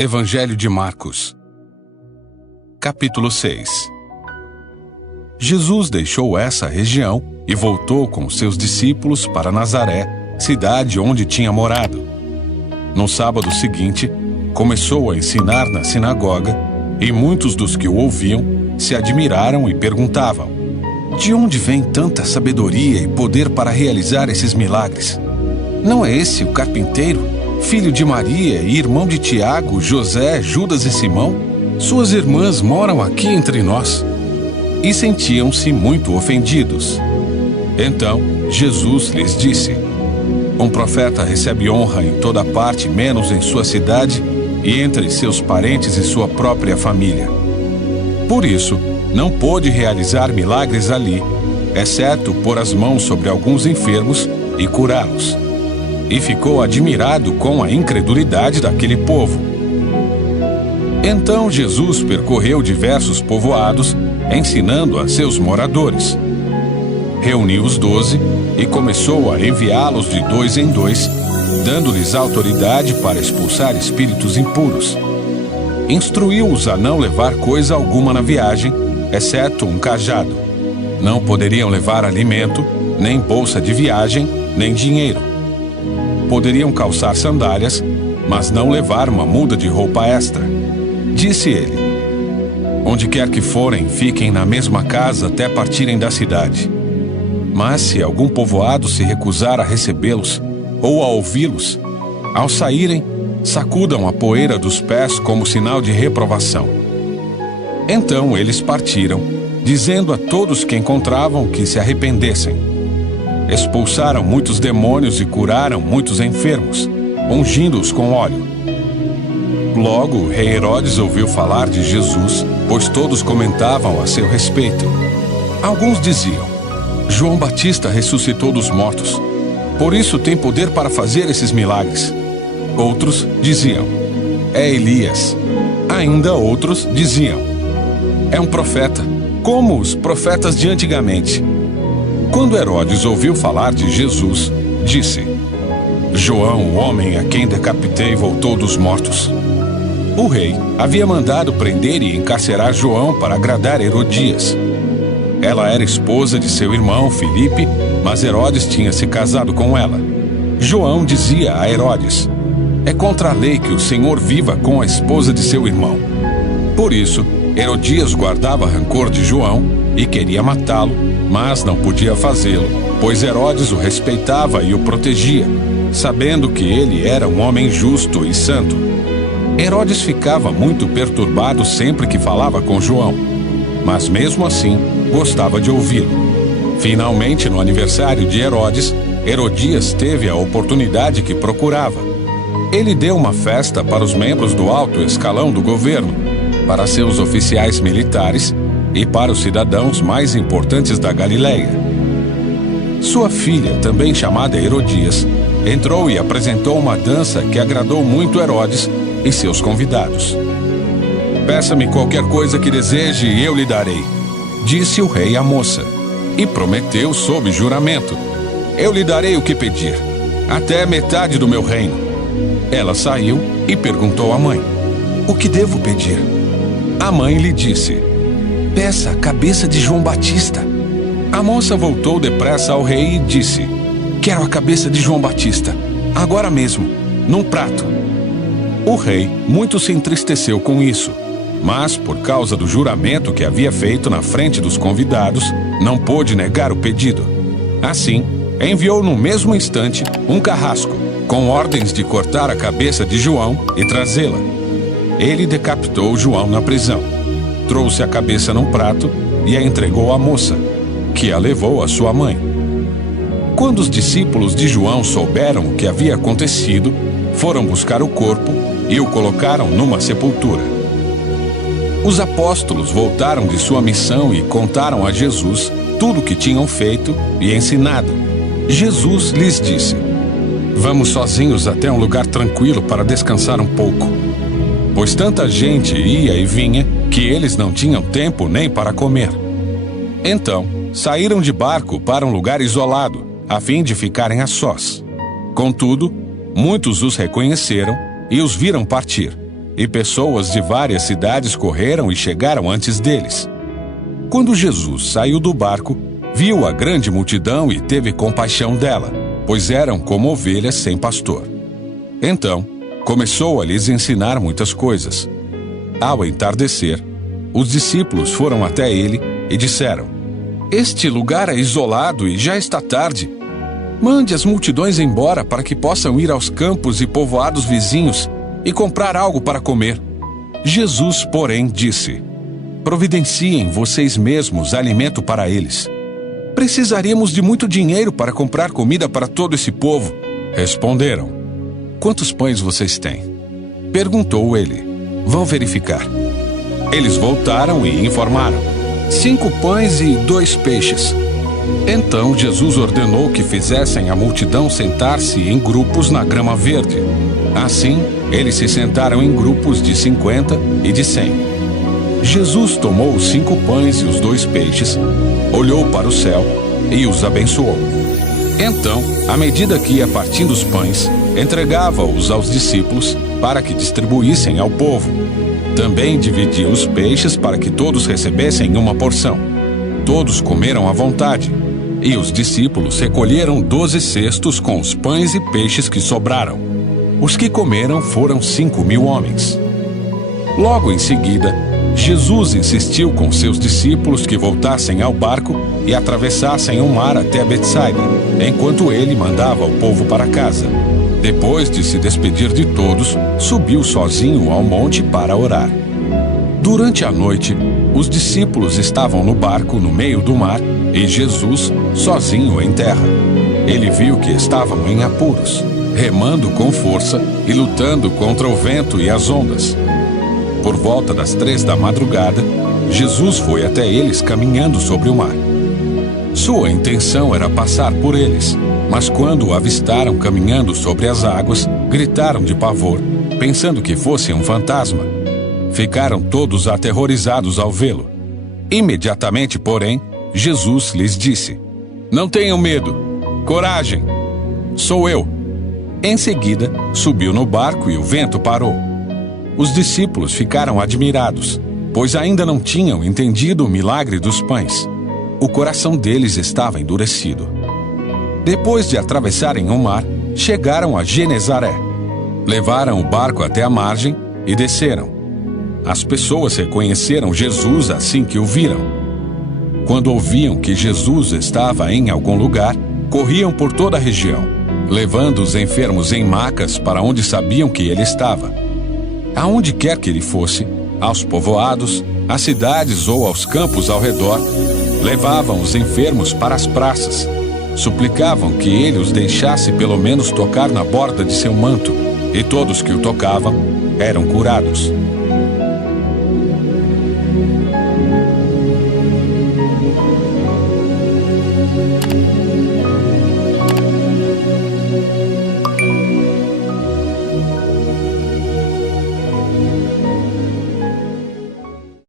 Evangelho de Marcos, capítulo 6. Jesus deixou essa região e voltou com seus discípulos para Nazaré, cidade onde tinha morado. No sábado seguinte, começou a ensinar na sinagoga, e muitos dos que o ouviam se admiraram e perguntavam: de onde vem tanta sabedoria e poder para realizar esses milagres? Não é esse o carpinteiro, filho de Maria e irmão de Tiago, José, Judas e Simão? Suas irmãs moram aqui entre nós. E sentiam-se muito ofendidos. Então Jesus lhes disse: um profeta recebe honra em toda parte, menos em sua cidade e entre seus parentes e sua própria família. Por isso, não pôde realizar milagres ali, exceto pôr as mãos sobre alguns enfermos e curá-los. E ficou admirado com a incredulidade daquele povo. Então Jesus percorreu diversos povoados, ensinando a seus moradores. Reuniu os 12 e começou a enviá-los de 2 em 2, dando-lhes autoridade para expulsar espíritos impuros. Instruiu-os a não levar coisa alguma na viagem, exceto um cajado. Não poderiam levar alimento, nem bolsa de viagem, nem dinheiro. Poderiam calçar sandálias, mas não levar uma muda de roupa extra. Disse ele: onde quer que forem, fiquem na mesma casa até partirem da cidade. Mas se algum povoado se recusar a recebê-los ou a ouvi-los, ao saírem, sacudam a poeira dos pés como sinal de reprovação. Então eles partiram, dizendo a todos que encontravam que se arrependessem. Expulsaram muitos demônios e curaram muitos enfermos, ungindo-os com óleo. Logo o rei Herodes ouviu falar de Jesus, pois todos comentavam a seu respeito. Alguns diziam: João Batista ressuscitou dos mortos, por isso tem poder para fazer esses milagres. Outros diziam: é Elias. Ainda outros diziam: é um profeta, como os profetas de antigamente. Quando Herodes ouviu falar de Jesus, disse: João, o homem a quem decapitei, voltou dos mortos. O rei havia mandado prender e encarcerar João para agradar Herodias. Ela era esposa de seu irmão Filipe, mas Herodes tinha se casado com ela. João dizia a Herodes: é contra a lei que o Senhor viva com a esposa de seu irmão. Por isso, Herodias guardava rancor de João e queria matá-lo, mas não podia fazê-lo, pois Herodes o respeitava e o protegia, sabendo que ele era um homem justo e santo. Herodes ficava muito perturbado sempre que falava com João, mas mesmo assim gostava de ouvi-lo. Finalmente, no aniversário de Herodes, Herodias teve a oportunidade que procurava. Ele deu uma festa para os membros do alto escalão do governo, para seus oficiais militares e para os cidadãos mais importantes da Galileia. Sua filha, também chamada Herodias, entrou e apresentou uma dança que agradou muito Herodes e seus convidados. Peça-me qualquer coisa que deseje e eu lhe darei, disse o rei à moça, e prometeu sob juramento: eu lhe darei o que pedir, até metade do meu reino. Ela saiu e perguntou à mãe: o que devo pedir? A mãe lhe disse: peça a cabeça de João Batista. A moça voltou depressa ao rei e disse: quero a cabeça de João Batista, agora mesmo, num prato. O rei muito se entristeceu com isso, mas por causa do juramento que havia feito na frente dos convidados, não pôde negar o pedido. Assim, enviou no mesmo instante um carrasco, com ordens de cortar a cabeça de João e trazê-la. Ele decapitou João na prisão, trouxe a cabeça num prato e a entregou à moça, que a levou à sua mãe. Quando os discípulos de João souberam o que havia acontecido, foram buscar o corpo e o colocaram numa sepultura. Os apóstolos voltaram de sua missão e contaram a Jesus tudo o que tinham feito e ensinado. Jesus lhes disse: vamos sozinhos até um lugar tranquilo para descansar um pouco. Pois tanta gente ia e vinha que eles não tinham tempo nem para comer. Então, saíram de barco para um lugar isolado, a fim de ficarem a sós. Contudo, muitos os reconheceram e os viram partir, e pessoas de várias cidades correram e chegaram antes deles. Quando Jesus saiu do barco, viu a grande multidão e teve compaixão dela, pois eram como ovelhas sem pastor. Então, começou a lhes ensinar muitas coisas. Ao entardecer, os discípulos foram até ele e disseram: "Este lugar é isolado e já está tarde. Mande as multidões embora para que possam ir aos campos e povoados vizinhos e comprar algo para comer." Jesus, porém, disse: "Providenciem vocês mesmos alimento para eles." "Precisaríamos de muito dinheiro para comprar comida para todo esse povo." Responderam. "Quantos pães vocês têm?" Perguntou ele. "Vão verificar." Eles voltaram e informaram: 5 pães e 2 peixes. Então Jesus ordenou que fizessem a multidão sentar-se em grupos na grama verde. Assim, eles se sentaram em grupos de 50 e de 100. Jesus tomou os 5 pães e os 2 peixes, olhou para o céu e os abençoou. Então, à medida que ia partindo os pães, entregava-os aos discípulos para que distribuíssem ao povo. Também dividia os peixes para que todos recebessem uma porção. Todos comeram à vontade, e os discípulos recolheram 12 cestos com os pães e peixes que sobraram. Os que comeram foram 5.000 homens. Logo em seguida, Jesus insistiu com seus discípulos que voltassem ao barco e atravessassem o mar até Betsaida, enquanto ele mandava o povo para casa. Depois de se despedir de todos, subiu sozinho ao monte para orar. Durante a noite, os discípulos estavam no barco no meio do mar e Jesus sozinho em terra. Ele viu que estavam em apuros, remando com força e lutando contra o vento e as ondas. Por volta das 3 da madrugada, Jesus foi até eles caminhando sobre o mar. Sua intenção era passar por eles, mas quando o avistaram caminhando sobre as águas, gritaram de pavor, pensando que fosse um fantasma. Ficaram todos aterrorizados ao vê-lo. Imediatamente, porém, Jesus lhes disse: "Não tenham medo. Coragem. Sou eu." Em seguida, subiu no barco e o vento parou. Os discípulos ficaram admirados, pois ainda não tinham entendido o milagre dos pães. O coração deles estava endurecido. Depois de atravessarem o mar, chegaram a Genezaré. Levaram o barco até a margem e desceram. As pessoas reconheceram Jesus assim que o viram. Quando ouviam que Jesus estava em algum lugar, corriam por toda a região, levando os enfermos em macas para onde sabiam que ele estava. Aonde quer que ele fosse, aos povoados, às cidades ou aos campos ao redor, levavam os enfermos para as praças. Suplicavam que ele os deixasse pelo menos tocar na borda de seu manto, e todos que o tocavam eram curados.